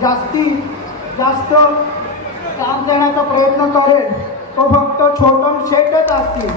जास्तीत जास्त काम देण्याचा प्रयत्न करेल तो फक्त छोटम शेटच असतील.